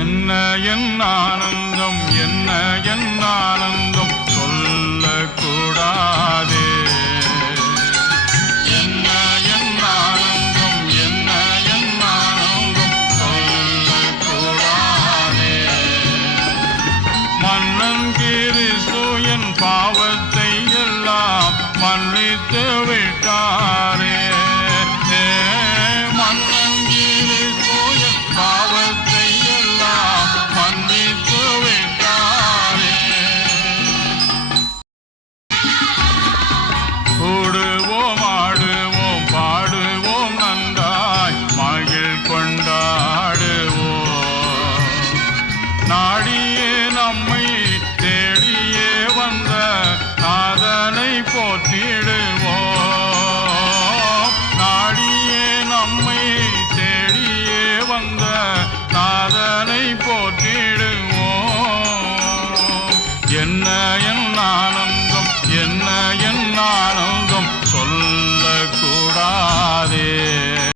என்ன என் ஆனந்தம், என்ன என் ஆனந்தம் சொல்லக்கூடாதே. என்ன என் ஆனந்தம், என்ன என் ஆனந்தம் சொல்லக்கூடாதே. மன்னன் கிறிஸ்து என் பாவத்தை எல்லாம் மன்னித்து விட்டாரே. மன்னன் கிறிஸ்து என் பாவத்தை எல்லாம் மன்னித்து விட்டாரே. கூடுவோம், ஆடுவோம், பாடுவோம், நன்றாய் மகிழ் கொண்டாடுவோம். நாடியே நம்மை தேடியே வந்த நாதனை போற்றிடுவோம். நாடியே நம்மை தேடியே வந்த நாதனை போற்றிடுவோம். என்ன என் ஆனந்தம், என்ன என் ஆனந்தம்